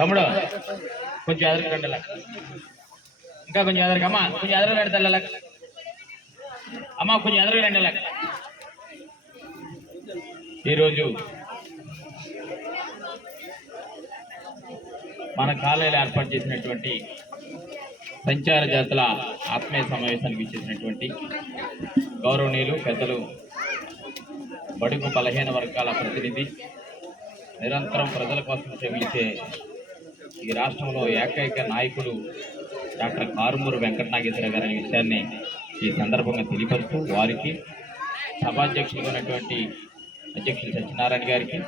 తమ్ముడు కొంచెం ఎదురుకు ఇంకా కొంచెం ఎదురుకు అమ్మా కొంచెం ఎదురు రండి తల్లి అమ్మా కొంచెం ఎదురు రండి ఈరోజు మన కాలేజీలో ఏర్పాటు చేసినటువంటి సంచార జాతుల ఆత్మీయ సమావేశానికి ఇచ్చేసినటువంటి గౌరవనీయులు పెద్దలు బడుగు బలహీన వర్గాల ప్రతినిధి నిరంతరం ప్రజల కోసం శ్రమించే ఈ రాష్ట్రంలో ఏకైక నాయకుడు డాక్టర్ కారుమూరు వెంకట నాగేశ్వర గారి అనే విషయాన్ని ఈ సందర్భంగా తెలియపరుస్తూ వారికి సభాధ్యక్షులుగా ఉన్నటువంటి అధ్యక్షులు సత్యనారాయణ గారికి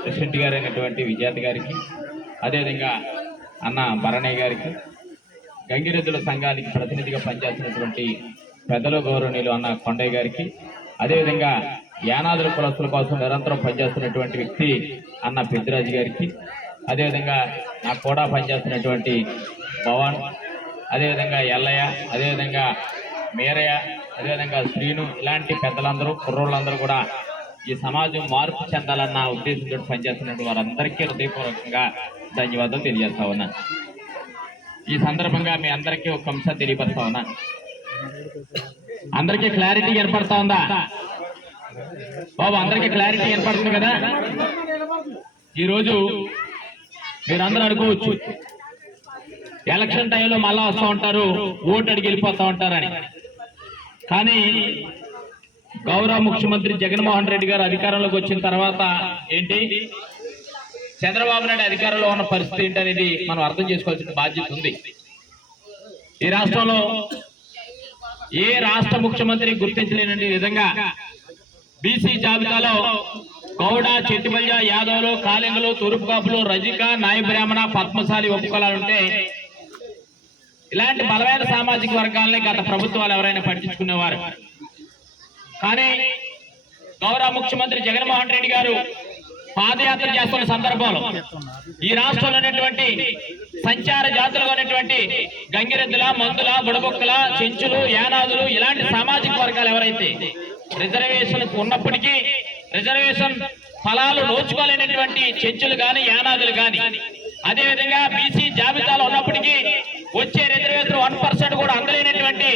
ప్రెసిడెంట్ గారు అయినటువంటి విజేత గారికి అదేవిధంగా అన్న భరణయ్య గారికి గంగిరెద్దుల సంఘానికి ప్రతినిధిగా పనిచేస్తున్నటువంటి పెద్దలు గౌరవనీయులు అన్న కొండయ్య గారికి అదేవిధంగా యానాదుల కులస్తుల కోసం నిరంతరం పనిచేస్తున్నటువంటి వ్యక్తి అన్న పెద్దిరాజు గారికి అదేవిధంగా నాకు కూడా పనిచేస్తున్నటువంటి భవన్ అదేవిధంగా ఎల్లయ్య అదేవిధంగా మీరయ్య అదేవిధంగా శ్రీను ఇలాంటి పెద్దలందరూ కుర్రోళ్ళందరూ కూడా ఈ సమాజం మార్పు చెందాలన్న ఉద్దేశంతో పనిచేస్తున్నటువంటి వారందరికీ హృదయపూర్వకంగా ధన్యవాదాలు తెలియజేస్తా ఉన్నాను ఈ సందర్భంగా మీ అందరికీ ఒక అంశం తెలియపరుస్తా ఉన్నా. అందరికీ క్లారిటీ ఏర్పడతా ఉందా? బాబు అందరికీ క్లారిటీ ఏర్పడుతుంది కదా? ఈరోజు మీరందరూ అనుకోవచ్చు. ఎలక్షన్ టైంలో మళ్ళా వస్తూ ఉంటారు ఓటు అడిగి వెళ్ళిపోతా ఉంటారని. కానీ గౌరవ ముఖ్యమంత్రి జగన్మోహన్ రెడ్డి గారు అధికారంలోకి వచ్చిన తర్వాత ఏంటి? చంద్రబాబు నాయుడు అధికారంలో ఉన్న పరిస్థితి ఏంటనేది మనం అర్థం చేసుకోవాల్సిన బాధ్యత ఉంది. ఈ రాష్ట్రంలో ఏ రాష్ట్ర ముఖ్యమంత్రి గుర్తించలేని విధంగా బీసీ జాబితాలో గౌడ చెట్టిబల్య యాదవులు కాలింగులు తూర్పుకాపులు రజిక నాయ బ్రాహ్మణ పద్మశాలి ఒప్పుకోవాలంటే ఇలాంటి బలమైన సామాజిక వర్గాలని గత ప్రభుత్వాలు ఎవరైనా పట్టించుకునేవారు. కానీ గౌరవ ముఖ్యమంత్రి జగన్మోహన్ రెడ్డి గారు పాదయాత్ర చేస్తున్న సందర్భంలో ఈ రాష్ట్రంలో ఉన్నటువంటి సంచార జాతులుగా ఉన్నటువంటి గంగిరెద్దుల మందుల బుడబొక్కల చెంచులు యానాదులు ఇలాంటి సామాజిక వర్గాలు ఎవరైతే రిజర్వేషన్ ఉన్నప్పటికీ రిజర్వేషన్ ఫలాలు నోచుకోలేనటువంటి చెంచులు కానీ యానాదులు కానీ అదేవిధంగా బీసీ జాబితాలో ఉన్నప్పటికీ వచ్చే రిజర్వేషన్ వన్ పర్సెంట్ కూడా అందలేనటువంటి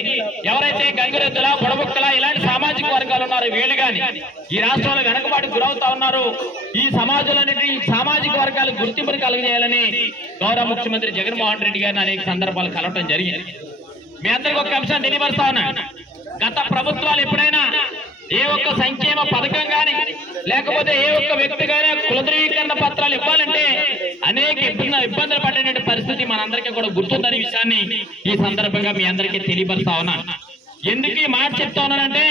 ఎవరైతే గంగిరెద్దుల బుడబుక్కల ఇలాంటి సామాజిక వర్గాలు ఉన్నారో వీళ్ళు కానీ ఈ రాష్ట్రంలో వెనకబాటు గురవుతా ఉన్నారు. ఈ సమాజంలోని ఈ సామాజిక వర్గాలకు గుర్తింపును కలగజేయాలని గౌరవ ముఖ్యమంత్రి జగన్మోహన్ రెడ్డి గారిని అనేక సందర్భాలు కలవటం జరిగింది. మీ అందరికీ ఒక అంశాన్ని తెలియపరుస్తా ఉన్నా. గత ప్రభుత్వాలు ఎప్పుడైనా ఏ ఒక్క సంక్షేమ పథకం కానీ లేకపోతే ఏ ఒక్క వ్యక్తి కానీ కుల ధృవీకరణ పత్రాలు ఇవ్వాలంటే అనేక ఇబ్బంది ఇబ్బందులు పడేటువంటి పరిస్థితి మనందరికీ కూడా గుర్తుందనే విషయాన్ని ఈ సందర్భంగా మీ అందరికీ తెలియపరుస్తా ఉన్నా. ఎందుకు ఈ మాట చెప్తా ఉన్నానంటే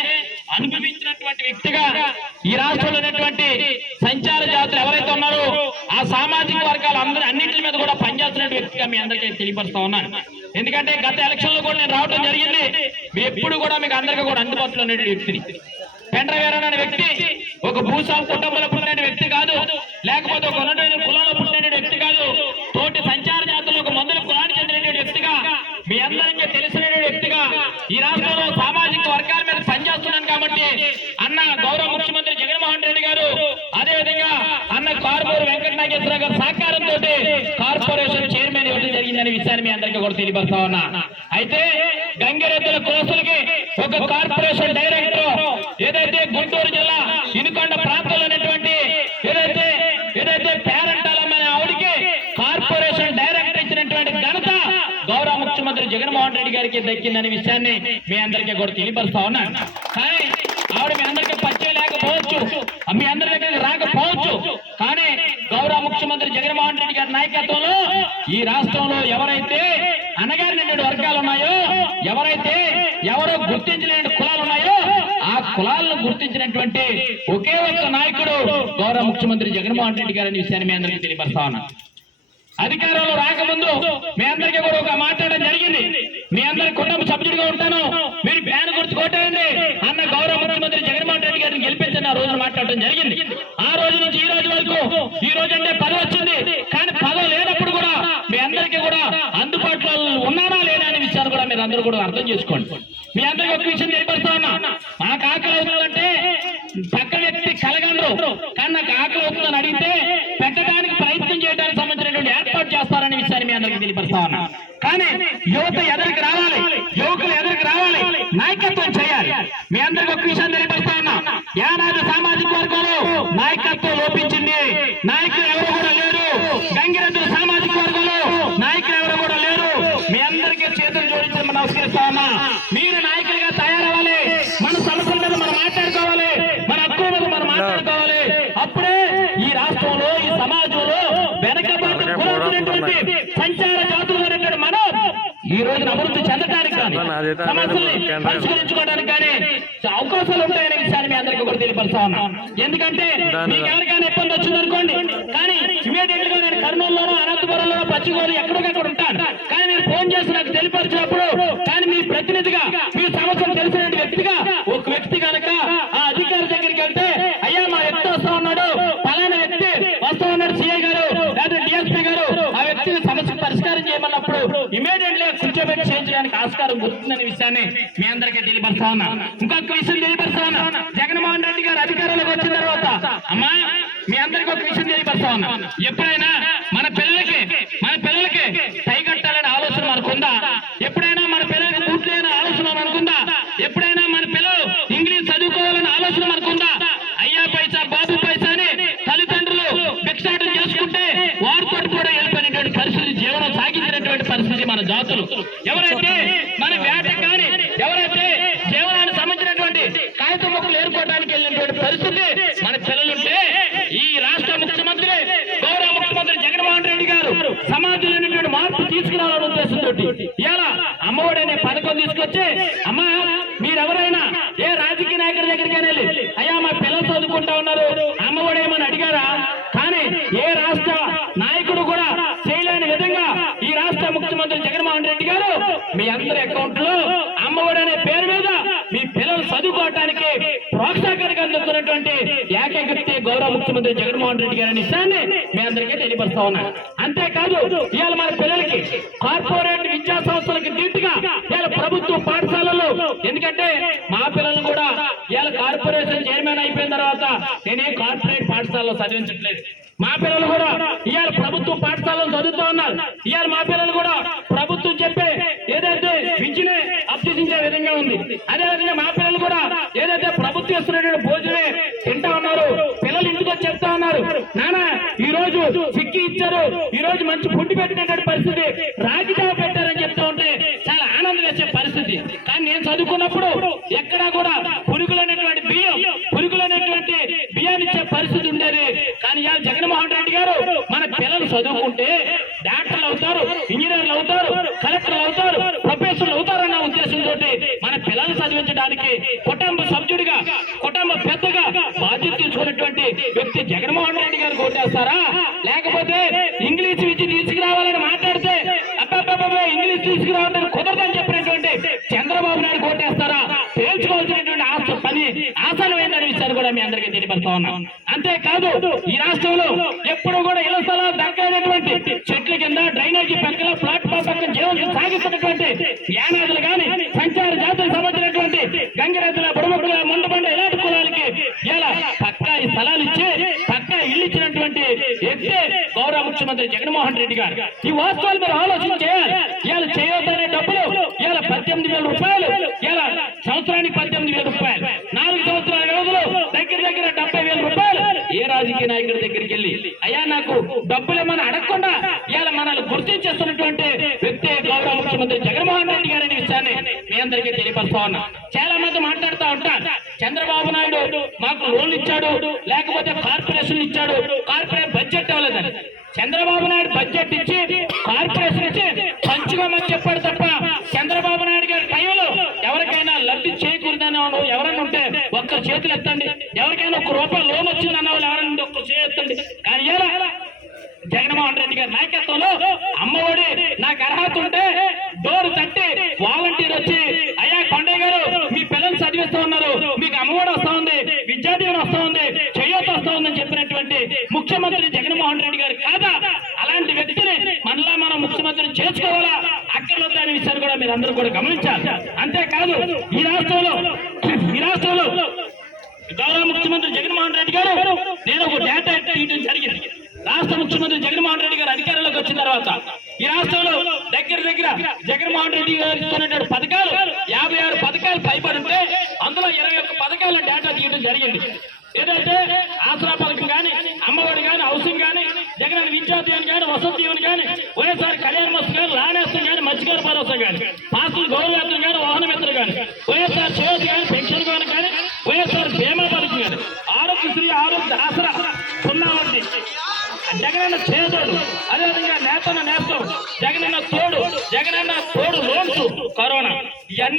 అనుభవించినటువంటి వ్యక్తిగా ఈ రాష్ట్రంలో ఉన్నటువంటి సంచార జాతులు ఎవరైతే ఉన్నారో ఆ సామాజిక వర్గాలు అందరూ అన్నింటి మీద కూడా పనిచేస్తున్న వ్యక్తిగా మీ అందరికీ తెలియపరుస్తా ఉన్నాను ఎందుకంటే గత ఎలక్షన్లో కూడా నేను రావడం జరిగింది. మీ ఎప్పుడు కూడా మీకు అందరికీ కూడా అందుబాటులో ఉన్నటువంటి వ్యక్తిని. పెండ్రవీరన్ అనే వ్యక్తి ఒక భూస్వామి కుటుంబంలో పుట్టిన వ్యక్తి కాదు లేకపోతే ఒక ఉన్నటువంటి కులంలో పుట్టిన వ్యక్తి కాదు తోటి సంచార జాతులు ఒక మందుల కులానికి చెందిన వ్యక్తిగా మీ అందరికీ తెలిసిన వ్యక్తిగా ఈ రాష్ట్రంలో సామాజిక వర్గాల మీద పనిచేస్తున్నాను కాబట్టి అన్న గౌరవ ముఖ్యమంత్రి జగన్మోహన్ రెడ్డి గారు అదే విధంగా అన్న కార్పూర్ వెంకట నాగేశ్వర గారి సహకారంతో కార్పొరేషన్ చైర్మన్ ఇవ్వడం జరిగిందనే విషయాన్ని మీ అందరికీ కూడా తెలియపరుస్తా ఉన్నా. అయితే గంగిరెద్దుల కోసులకి ఒక కార్పొరేషన్ డైరెక్టర్ ఏదైతే గుంటూరు జిల్లా ఇనుకొండ ప్రాంతంలో ఉన్నటువంటి ఏదైతే ఏదైతే పేరంటాలమ్మ ఆవిడికి కార్పొరేషన్ డైరెక్టర్ ఇచ్చినటువంటి ఘనత గౌరవ ముఖ్యమంత్రి జగన్మోహన్ రెడ్డి గారికి దక్కిందనే విషయాన్ని మీ అందరికీ కూడా తెలియపరుస్తా ఉన్నాను కానీ ఆవిడ మీ అందరికీ పరిచయం లేకపోవచ్చు. మీ అందరి దగ్గరికి రాకపోవచ్చు. కానీ గౌరవ ముఖ్యమంత్రి జగన్మోహన్ రెడ్డి గారి నాయకత్వంలో ఈ రాష్ట్రంలో ఎవరైతే అనగారినటువంటి వర్గాలు ఉన్నాయో ఎవరైతే ఎవరో గుర్తించలేని కులాలను గుర్తించినటువంటి ఒకే ఒక్క నాయకుడు గౌరవ ముఖ్యమంత్రి జగన్మోహన్ రెడ్డి గారి విషయాన్ని మీ అందరికీ తెలియపరుస్తా ఉన్నాను అధికారంలో రాకముందు మీ అందరికీ కూడా ఒక మాట్లాడడం జరిగింది. మీ అందరి కుటుంబ సభ్యుడిగా ఉంటాను. మీరు బ్యాన్ గుర్తు కొట్టేయండి. అన్న గౌరవ ముఖ్యమంత్రి జగన్మోహన్ రెడ్డి గారిని గెలిపించండి ఆ రోజున మాట్లాడడం జరిగింది. ఆ రోజు నుంచి ఈ రోజు వరకు ఈ రోజు అంటే పదవి వచ్చింది. కానీ పదవి లేనప్పుడు కూడా మీ అందరికీ కూడా అందుబాటులో ఉన్నారా లేదా అనే విషయాన్ని కూడా మీరు అందరూ కూడా అర్థం చేసుకోండి. నాయకత్వం చేయాలి. మీ అందరికీ ఒక విషయం తెలియపరుస్తా ఉన్నా. యానాది సామాజిక వర్గంలో నాయకత్వం లోపించింది. నాయకులు ఎవరు కూడా లేరు. గంగిరెద్దుల సామాజిక వర్గంలో నాయకులు ఎవరు కూడా లేరు. మీ అందరికీ చేతులు జోడించి మనం నమస్కరిస్తా ఉన్నా. మీరు నాయకులుగా తయారవ్వాలి. మన సమస్యల మీద మనం మాట్లాడుకోవాలి. మన హక్కుల మీద మనం మాట్లాడుకోవాలి. అప్పుడే ఈ రాష్ట్రంలో ఈ సమాజంలో వెనకబాటు సంచార జాతులు మనం ఈ రోజున అభివృద్ధి కానీ సమస్యల్ని పరిష్కరించుకోవడానికి కానీ అవకాశాలు ఉంటాయనే విషయాన్ని మీ అందరికీ కూడా తెలియపరుస్తా ఉన్నా. ఎందుకంటే మీకు ఎవరికైనా ఇబ్బంది వచ్చింది అనుకోండి కానీ ఇమీడియట్గా నేను కర్నూలులోనో అనంతపురంలోనో పచ్చిగోలు ఎక్కడికక్కడ ఉంటాను. కానీ మీరు ఫోన్ చేసి నాకు తెలియపరిచినప్పుడు కానీ మీ ప్రతినిధిగా మీ సమస్యలు తెలిసిన వ్యక్తిగా ఒక వ్యక్తి కనుక ఆ అధికారి దగ్గరికి వెళ్తే అయ్యా మా వ్యక్తి వస్తా ఉన్నాడు ఫలానా వ్యక్తి వస్తా ఉన్నాడు సిఐ గారు లేదా డిఎస్పీ గారు ఆ వ్యక్తిని సమస్య పరిష్కారం చేయమన్నప్పుడు ఇమీడియట్గా కూర్చోబెట్టి చేయించడానికి ఆస్కారం దొరుకుతుందనే విషయాన్ని మీ అందరికీ తెలియపరుస్తా ఉన్నా. ఇంకొక విషయం తెలియపరుస్తా ఉన్నా. జగన్మోహన్ రెడ్డి గారు అధికారంలోకి వచ్చిన తర్వాత అమ్మా మీ అందరికీ ఒక విషయం తెలియపరుస్తా ఉన్నా. ఎప్పుడైనా మన పిల్లలకి మన పిల్లలకి టై కట్టాలనే ఆలోచన మనకుందా ఎప్పుడైనా మన పిల్లలకి బూట్లు లేని ఆలోచన మనకుందా ఎప్పుడైనా మన పిల్లలు ఇంగ్లీష్ చదువుకోవాలనే ఆలోచన మనకుందా అయ్యా పైసా బాబు పైసా అని తల్లిదండ్రులు భిక్షాటం చేసుకుంటే వారితో కూడా వెళ్ళిపోయినటువంటి పరిస్థితి జీవనం సాగించినటువంటి పరిస్థితి మన జాతులు. ఎవరైతే మన వేట కానీ ఎవరైతే జీవనానికి సంబంధించినటువంటి కాగిత మొక్కలు ఏర్పడడానికి వెళ్ళినటువంటి పరిస్థితి మన పిల్లలుంటే ఈ రాష్ట్ర ముఖ్యమంత్రి గౌరవ ముఖ్యమంత్రి జగన్మోహన్ రెడ్డి గారు సమాజంలో మార్పు తీసుకురావాలనే ఉద్దేశంతో ఇలా అమ్మఒడి అనే పథకం తీసుకొచ్చి అమ్మా మీరెవరైనా ఏ రాజకీయ నాయకుడి దగ్గరికి వెళ్ళి అయ్యా మా పిల్లలు చదువుకుంటా ఉన్నారు అమ్మఒడి ఏమని అడిగారా కానీ ఏ రాష్ట్ర నాయకుడు కూడా చేయలేని విధంగా ఈ రాష్ట్ర ముఖ్యమంత్రి జగన్మోహన్ రెడ్డి గారు మీ అందరి అకౌంట్లో అమ్మఒడి అనే పేరు మీద మీ పిల్లలు చదువుకోవటానికి ప్రోత్సాహకరంగా అందుతున్నటువంటి ఏకైక గౌరవ ముఖ్యమంత్రి జగన్మోహన్ రెడ్డి గారి విషయాన్ని మీ అందరికీ తెలియపరుస్తా ఉన్నా. అంతేకాదు ఇవాళ మన పిల్లలకి కార్పొరేట్ విద్యా సంస్థలకు దీటుగా ఇవాళ ప్రభుత్వ పాఠశాలలో. ఎందుకంటే మా పిల్లలు కూడా ఇవాళ కార్పొరేషన్ చైర్మన్ అయిపోయిన తర్వాత నేనే కార్పొరేట్ పాఠశాలలో చదివించట్లేదు. మా పిల్లలు కూడా ఇవాళ ప్రభుత్వ పాఠశాలలో చదువుతా ఉన్నారు. ఇవాళ మా పిల్లలు కూడా ప్రభుత్వం చెప్పే ఏదైతే విద్యనే అభ్యసించే విధంగా ఉంది అదే విధంగా మా పిల్లలు కూడా ఏదైతే ప్రభుత్వం ఇస్తున్నటువంటి భోజనమే తింటా ఉన్నారు పిల్లలు ఇంటికి వచ్చి చెప్తా ఉన్నారు నానా ఈ రోజు చిక్కి ఇచ్చారు. ఈ రోజు మంచి ఫుడ్ పెట్టినటువంటి పరిస్థితి. రాగి పెట్టారని చెప్తా ఉంటే చాలా ఆనందం వేసే పరిస్థితి. కానీ నేను చదువుకున్నప్పుడు ఎక్కడా కూడా పురుగులు అనేటువంటి బియ్యం పురుగులు అనేటువంటి బియ్యాన్ని ఇచ్చే పరిస్థితి ఉండేది. కానీ ఇవాళ జగన్మోహన్ రెడ్డి గారు మన పిల్లలు చదువుకుంటే డాక్టర్లు అవుతారు ఇంజనీర్లు అవుతారు కలెక్టర్లు అవుతారు ప్రొఫెసర్లు అవుతారన్న ఉద్దేశంతో మన పిల్లలు చదివించడానికి కుటుంబ కుటుంబ వ్యక్తి జగన్మోహన్ రెడ్డి గారు కొట్టేస్తారా? లేకపోతే ఇంగ్లీష్ విద్య తీసుకురావాలని మాట్లాడితే అబ్బాబ్బాబ్బా ఇంగ్లీష్ తీసుకురావడానికి కుదరదని చెప్పినటువంటి చంద్రబాబు నాయుడు కొట్టేస్తారా? తేల్చుకోవాల్సినటువంటి ఆశ పని ఆసనమైందనే విషయాన్ని కూడా మీ అందరికీ తెలియపరుస్తా ఉన్నాం. అంతేకాదు ఈ రాష్ట్రంలో ఎప్పుడు కూడా ఇళ్ళ స్థలాలు దక్కనటువంటి చెట్ల కింద డ్రైనేజీ పక్కన ప్లాట్ఫామ్ పక్కన జీవనం సాగిస్తున్నటువంటి ముఖ్యమంత్రి జగన్మోహన్ రెడ్డి గారు. ఈ వాస్తవాలు మీరు ఆలోచన చేయాలి ఇవాళ చేయొద్దనే డబ్బులు ఇవాళ పద్దెనిమిది వేల రూపాయలు ఇలా సంవత్సరానికి పద్దెనిమిది వేల రూపాయలు. నాలుగు సంవత్సరాల వ్యవధిలో దగ్గర దగ్గర డెబ్బై వేల రూపాయలు ఏ రాజకీయ నాయకుడి దగ్గరికి వెళ్ళి అయ్యా నాకు డబ్బులు ఏమైనా అడగకుండా ఇవాళ మనల్ని గుర్తించేస్తున్నటువంటి వ్యక్తి గౌరవ ముఖ్యమంత్రి జగన్మోహన్ రెడ్డి గారు అనే విషయాన్ని మీ అందరికీ తెలియపరుస్తా ఉన్నా. చాలా మంది మాట్లాడుతూ ఉంటారు. చంద్రబాబు నాయుడు మాకు లోన్లు ఇచ్చాడు లేకపోతే కార్పొరేషన్ ఇచ్చాడు కార్పొరేట్ చంద్రబాబు నాయుడు బడ్జెట్ ఇచ్చి కార్పొరేషన్ ఇచ్చి పంచుకోమని చెప్పాడు తప్ప చంద్రబాబు నాయుడు గారి టైంలో ఎవరికైనా లబ్ధి చేకూరదని ఎవరైనా ఉంటే ఒక్క చేతులు ఎత్తండి. ఎవరికైనా ఒక్క రూపాయి లోన్ వచ్చిందన్న వాళ్ళు ఎవరైనా ఒక్క చేయొత్తండి కానీ జగన్మోహన్ రెడ్డి గారి నాయకత్వంలో అమ్మఒడి నాకు అర్హత ఉంటే డోర్ తట్టి వాలంటీర్ వచ్చి అయ్యా కొండయ్య గారు మీ పిల్లలు చదివిస్తూ ఉన్నారు మీకు అమ్మఒడి వస్తా ఉంది విద్యా దీవెన వస్తా ఉంది చేయూత చేసినటువంటి ముఖ్యమంత్రి జగన్మోహన్ రెడ్డి గారు కాదా? అలాంటి వ్యక్తిని మనలా మనం ముఖ్యమంత్రి చేసుకోవాలా? అక్కర్లేదు అనే విషయాన్ని కూడా మీరు అందరూ కూడా గమనించాలి. అంతేకాదు ఈ రాష్ట్రంలో ఈ రాష్ట్రంలో గౌరవ ముఖ్యమంత్రి జగన్మోహన్ రెడ్డి గారు నేను ఒక డేటా తీయడం జరిగింది. రాష్ట్ర ముఖ్యమంత్రి జగన్మోహన్ రెడ్డి గారు అధికారంలోకి వచ్చిన తర్వాత ఈ రాష్ట్రంలో దగ్గర దగ్గర జగన్మోహన్ రెడ్డి గారు ఇస్తున్నటువంటి పథకాలు యాభై ఆరు పథకాలు పైబడి ఉంటే అందులో ఇరవై ఒక్క పథకాల డేటా తీయడం జరిగింది.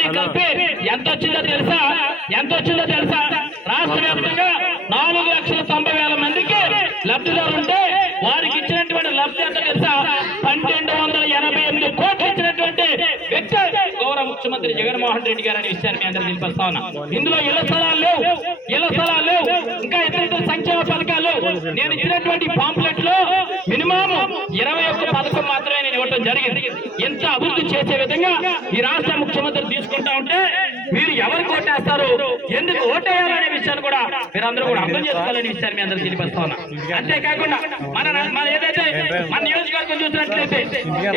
అన్ని కలిపి ఎంత వచ్చిందో తెలుసా? ఎంత వచ్చిందో తెలుసా? రాష్ట్ర వ్యాప్తంగా నాలుగు లక్షల తొంభై వేల మందికి లబ్ధిదారు ఉంటే వారికి ఇచ్చినటువంటి లబ్ధి ఎంత తెలుసా? పన్నెండు వందల ఎనభై ఎనిమిది కోట్లు ఇచ్చినటువంటి వ్యక్తి గౌరవ ముఖ్యమంత్రి జగన్మోహన్ రెడ్డి గారు అనే విషయాన్ని మీ అందరూ తెలిపిస్తా ఉన్నా. ఇందులో ఇళ్ళ స్థలాలు లేవు. ఇళ్ళ స్థలాలు లేవు. ఇంకా ఇతర ఇతర సంక్షేమ పథకాలు నేను ఇచ్చినటువంటి పాంప్లెట్లో మినిమం ఇరవై ఒక్క పథకం మాత్రమే నేను జరిగింది. ఎంత అభివృద్ధి చేసే విధంగా ఈ రాష్ట్ర ముఖ్యమంత్రి తీసుకుంటా ఉంటే మీరు ఎవరికి ఓటేస్తారు ఎందుకు ఓటేయాలనే విషయాన్ని కూడా మీరందరూ కూడా అర్థం చేసుకోవాలనే విషయాన్ని మీ అందరూ తెలియపరుస్తా ఉన్నా. అంతేకాకుండా మన మన ఏదైతే మన నియోజకవర్గం చూసినట్లయితే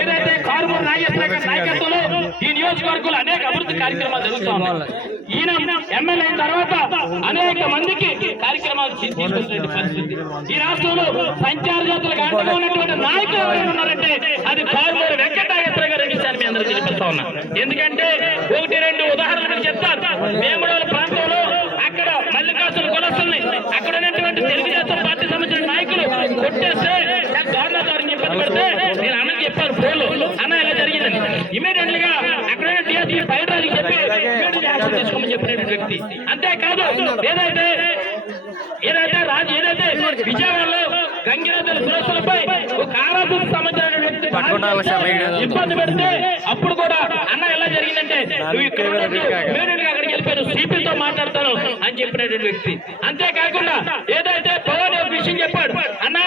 ఏదైతే కారుమూరు నాగేశ్వర నాయకత్వంలో ఈ నియోజకవర్గంలో అనేక అభివృద్ధి కార్యక్రమాలు జరుగుతూ ఉన్నాయి. ఈయన ఎమ్మెల్యే అయిన తర్వాత అనేక మందికి కార్యక్రమాలు తీ- తీసుకొచ్చినటువంటి పరిస్థితి. ఈ రాష్ట్రంలో సంచార జాతులకు అండగా ఉన్నటువంటి నాయకులు ఎవరైనా ఉన్నారంటే అది కారుమూరు వెంకటనాగేశ్వర గారు సార్ మీ అందరూ తెలిపిస్తా ఉన్నా. ఎందుకంటే ఒకటి రెండు ఉదాహరణలు చెప్తారు. వేమడోల ప్రాంతంలో అక్కడ మల్లికార్జున కులస్తుల్ని అక్కడ ఉన్నటువంటి తెలుగుదేశం పార్టీ సంబంధించిన నాయకులు కొట్టేస్తే గవర్నర్ గారిని ఇబ్బంది పెడితే నేను అన్నకి చెప్పారు ఫోన్లో. అన్న ఎలా జరిగిందని ఇమీడియట్గా అక్కడ టీఆర్సీ బయట చెప్పి immediate యాక్షన్ తీసుకోమని చెప్పినటువంటి వ్యక్తి అంతేకాదు ఏదైతే ఏదైతే రాజు ఏదైతే విజయవాడలో గంగిరెద్దుల సురక్షలపై ఒక వ్యక్తి ఇబ్బంది పెడితే అప్పుడు కూడా అన్న ఎలా జరిగిందంటే నువ్వు ఇక్కడ అక్కడికి వెళ్ళిపోయాను సిపితో మాట్లాడతాను అని చెప్పినటువంటి వ్యక్తి. అంతేకాకుండా ఏదైతే పవన్ ఒక విషయం చెప్పాడు అన్న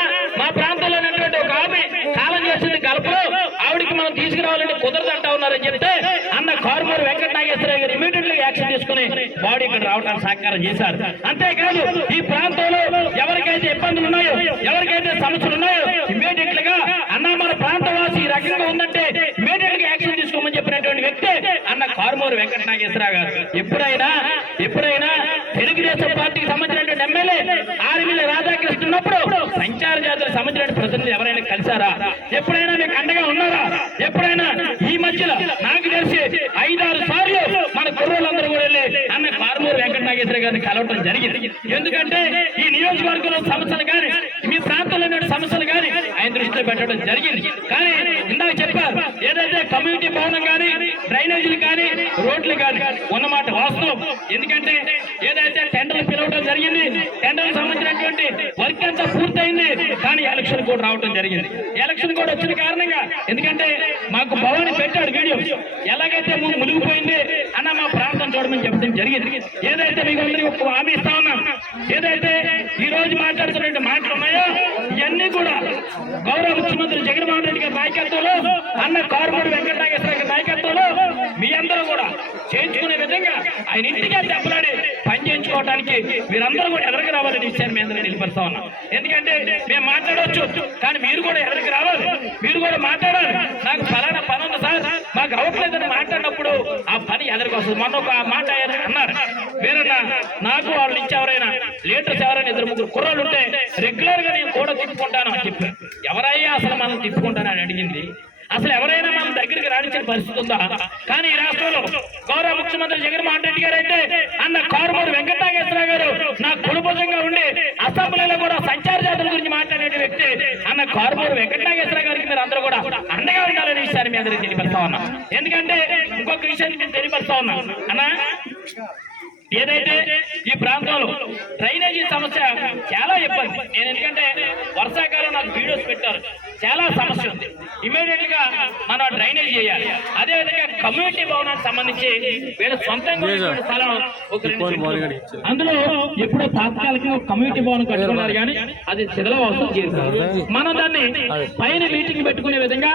మా ప్రాంతంలో ఉన్నటువంటి ఒక ఆమె కాలం చేసింది కలపలో ఆవిడికి మనం తీసుకురావాలంటే కుదరదు అంటా ఉన్నారని చెప్తే అన్న కారుమూరు వెంకట నాగేశ్వరరావు గారు ఇమీడియట్గా యాక్షన్ తీసుకుని బాడీ ఇక్కడ రావడానికి సహకారం చేశారు. అంతేకాదు ఈ ప్రాంతంలో ఎవరికైతే ఇబ్బందులు ఉన్నాయో ఎవరికైతే సమస్యలు ఉన్నాయో ఇమీడియట్గా అన్న మన ప్రాంతవాసి ఈ రకంగా ఉందంటే ఇమీడియట్గా యాక్షన్ తీసుకోమని చెప్పినటువంటి వ్యక్తి అన్న కారుమూరు వెంకట నాగేశ్వరరావు గారు. ఎప్పుడైనా తెలుగుదేశం పార్టీకి సంబంధించినటువంటి ఎమ్మెల్యే ఆర్మీల రాధాకృష్ణ ఉన్నప్పుడు సంచార జాతులకు సంబంధించిన ప్రతినిధులు ఎవరైనా కలిసారా ఎప్పుడైనా మీకు అండగా ఉన్నారా ఎప్పుడైనా ఈ మధ్యలో నాకు తెలిసి ఐదారు సార్లు మన కుర్రోళ్ళందరూ కూడా వెళ్ళి అన్న కారుమూరు వెంకట నాగేశ్వర గారిని కలవటం జరిగింది ఎందుకంటే ఈ నియోజకవర్గంలో సమస్యలు కానీ మీ ప్రాంతంలో ఉన్న సమస్యలు కానీ ఆయన దృష్టిలో పెట్టడం జరిగింది. కానీ ఇందాక చెప్పారు ఏదైతే కమ్యూనిటీ భవనం కానీ డ్రైనేజీలు కానీ రోడ్లు కానీ ఉన్నమాట వాస్తవం. ఎందుకంటే ఏదైతే టెండర్లు పిలవడం జరిగింది టెండర్లకు సంబంధించినటువంటి వర్క్ అంతా పూర్తయింది. కానీ ఎలక్షన్ కూడా రావడం జరిగింది. ఎలక్షన్ కూడా వచ్చిన కారణంగా ఎందుకంటే మాకు భవాని పెట్టాడు వీడియో. ఎలాగైతే ము- మునిగిపోయింది అన్న మా ప్రాంతం చూడమని చెప్పడం జరిగింది. ఏదైతే మీకు అందరికీ ఒక హామీ ఇస్తా ఉన్నాం ఏదైతే ఈ రోజు మాట్లాడుతున్న మాటలు ఉన్నాయో ఇవన్నీ కూడా గౌరవ ముఖ్యమంత్రి జగన్మోహన్ రెడ్డి గారి నాయకత్వంలో అన్న కార్పొరేట్ వెంకటనాగేశ్వర గారి నాయకత్వంలో మీ అందరూ కూడా చేయించుకునే విధంగా ఆయన ఇంటికి దెబ్బలాడి పని చేయించుకోవడానికి మీరందరూ కూడా ఎదరికి రావాలని విషయాన్ని మీ అందరూ నిలబడతా ఉన్నాం. ఎందుకంటే మేము మాట్లాడవచ్చు కానీ మీరు కూడా ఎదరికి రావాలి. మీరు కూడా మాట్లాడాలి. నాకు ఫలానా పని ఉంది సార్. మాకు అవ్వట్లేదని మాట్లాడినప్పుడు ఆ పని ఎదరికి వస్తుంది మొన్న ఒక మాట అన్నారు. వేరన్నా నాకు వాళ్ళు నుంచి ఎవరైనా లీడర్స్ ఎవరైనా ఇద్దరు ముగ్గురు కుర్రలు ఉంటే రెగ్యులర్గా నేను కూడా తిప్పుకుంటాను అని చెప్పాను ఎవరయ్యా అసలు మనం తిప్పుకుంటానని అడిగింది. అసలు ఎవరైనా మనం దగ్గరికి రాణించిన పరిస్థితి ఉందా? కానీ ఈ రాష్ట్రంలో గౌరవ ముఖ్యమంత్రి జగన్మోహన్ రెడ్డి గారు అయితే అన్న కారుమూరు వెంకటనాగేశ్వర గారు నా కులభుజంగా ఉండి అసెంబ్లీలో కూడా సంచార జాతుల గురించి మాట్లాడే వ్యక్తి అన్న కారుమూరు వెంకటనాగేశ్వర గారికి మీరు అందరూ కూడా అండగా ఉండాలనే విషయాన్ని మీ అందరికీ తెలియపరుస్తా ఉన్నా. ఎందుకంటే ఇంకొక విషయాన్ని నేను తెలియపరుస్తా ఉన్నా. అన్నా? ఏదైతే ఈ ప్రాంతంలో డ్రైనేజీ సమస్య చాలా ఇబ్బంది. నేను ఎందుకంటే వర్షాకాలం నాకు వీడియోస్ పెట్టారు. చాలా సమస్య ఉంది. ఇమీడియట్గా మనం డ్రైనేజ్ చేయాలి. అదే విధంగా కమ్యూనిటీ భవనానికి సంబంధించి వీళ్ళ సొంతంగా స్థలం ఒక రెండు. అందులో ఎప్పుడో తాత్కాలికంగా కమ్యూనిటీ భవనం కట్టుకున్నారు కానీ అది శిథిల అవసరం చేశారు మనం దాన్ని పైన మీటింగ్ పెట్టుకునే విధంగా